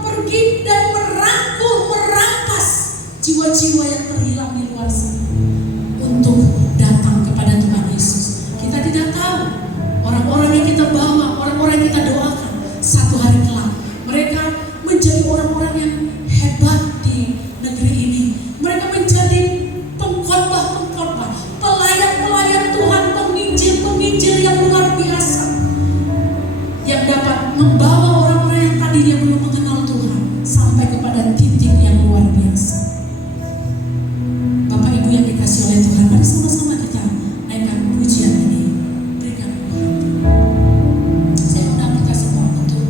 pergi dan merangkul, merampas jiwa-jiwa yang terhilang di luar sana untuk datang kepada Tuhan Yesus. Kita tidak tahu orang-orang yang kita bawa, orang-orang yang kita doakan, satu hari kelak mereka menjadi orang-orang yang hebat di negeri ini. Mereka menjadi pengkhotbah-pengkhotbah, pelayan-pelayan Tuhan, penginjil-penginjil yang luar biasa, yang dapat membawa orang-orang yang tadinya belum mengenal Tuhan sampai kepada titik yang luar biasa. Bapak Ibu yang dikasih oleh Tuhan, mari sama-sama kita naikkan pujian ini. Berikan Tuhan. Saya undang kita semua untuk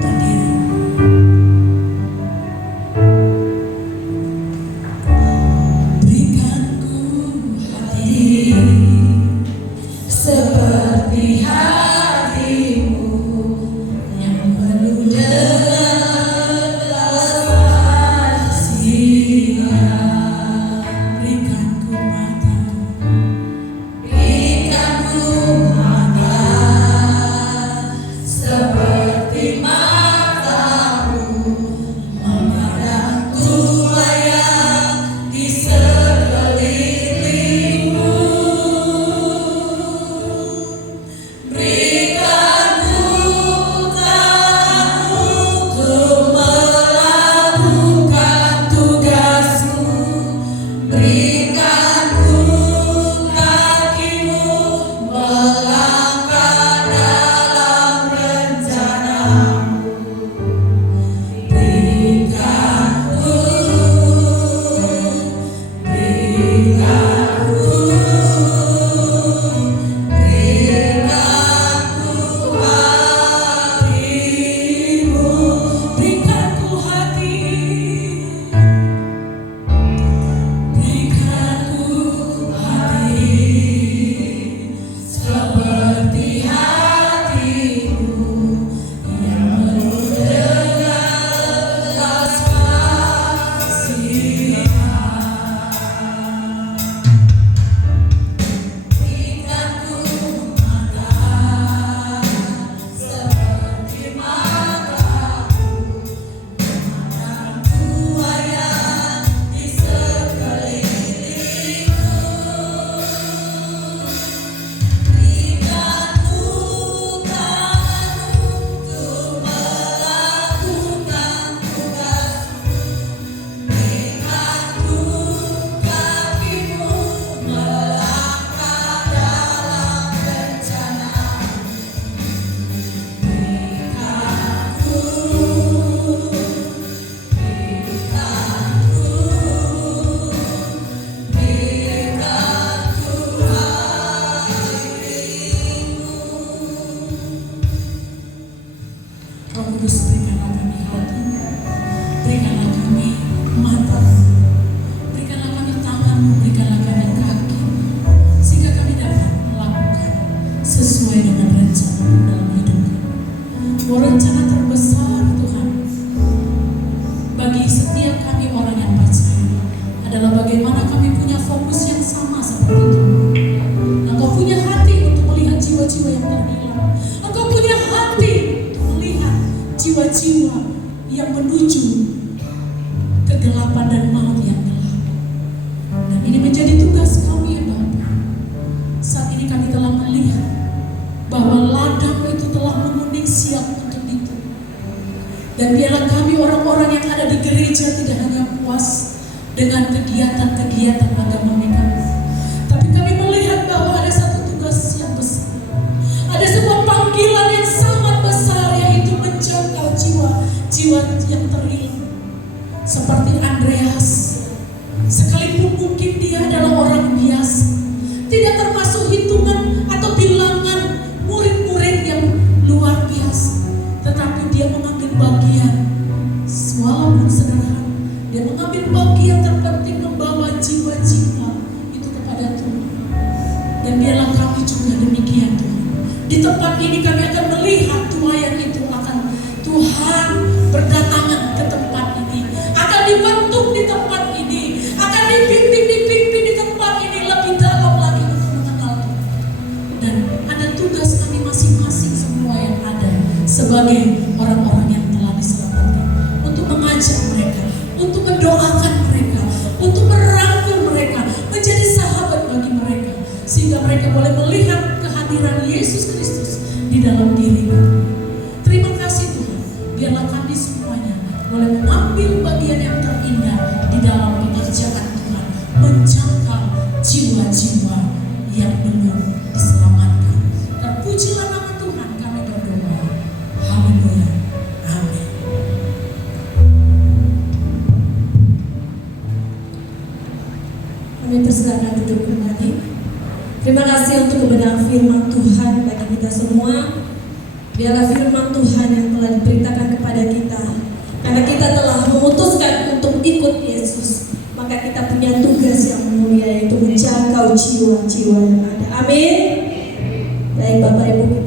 berdiri. bagi setiap kami orang yang percaya adalah bagaimana kami punya fokus yang sama seperti itu. Engkau punya hati untuk melihat jiwa-jiwa yang terhilang. Engkau punya hati untuk melihat jiwa-jiwa yang menuju kegelapan dan maut yang gelap. Dan ini menjadi tugas kami ya Bapa. Saat ini kami telah melihat bahwa ladang itu telah menguning siap untuk itu. Dan biarlah kami orang-orang yang ada di gereja tidak hanya puas dengan kegiatan-kegiatan agama kami, tapi kami melihat bahwa ada satu tugas yang besar. Ada sebuah panggilan yang sangat besar, yaitu menjangkau jiwa-jiwa yang terhilang. Seperti Andreas, sekalipun mungkin dia adalah orang biasa, tidak termasuk hitungan atau bilangan murid-murid yang luar biasa, tetapi dia mengambil bagian, walaupun sederhana, dia mengambil bagian terpenting membawa jiwa-jiwa itu kepada Tuhan. Dan biarlah kami juga demikian Tuhan. Di tempat ini kami akan melihat tuayan itu akan Tuhan berdatangan ke tempat ini, akan dibentuk di tempat ini, akan dipimpin di tempat ini lebih dalam lagi untuk mengenal Tuhan. Dan ada tugas kami masing-masing semua yang ada sebagai orang-orang yang telah diselamatkan, untuk mengajak mereka, untuk mendoakan mereka, untuk merangkul mereka, menjadi sahabat bagi mereka, sehingga mereka boleh melihat kehadiran Yesus Kristus di dalam diri mereka. Terima kasih Tuhan, biarlah kami semuanya boleh mengambil bagian yang terindah di dalam pekerjaan Tuhan, menjangkau jiwa-jiwa yang belum diselamatkan. Terpujilah nama Tuhan, kami berdoa. Haleluya. Amin. Kami persilakan duduk kembali. Terima kasih untuk kebenaran firman Tuhan bagi kita semua. Biarlah firman Tuhan yang telah diberitakan kepada kita, karena kita telah memutuskan untuk ikut Yesus, maka kita punya tugas yang mulia, yaitu menjangkau jiwa-jiwa yang ada. Amin. Baik Bapak Ibu,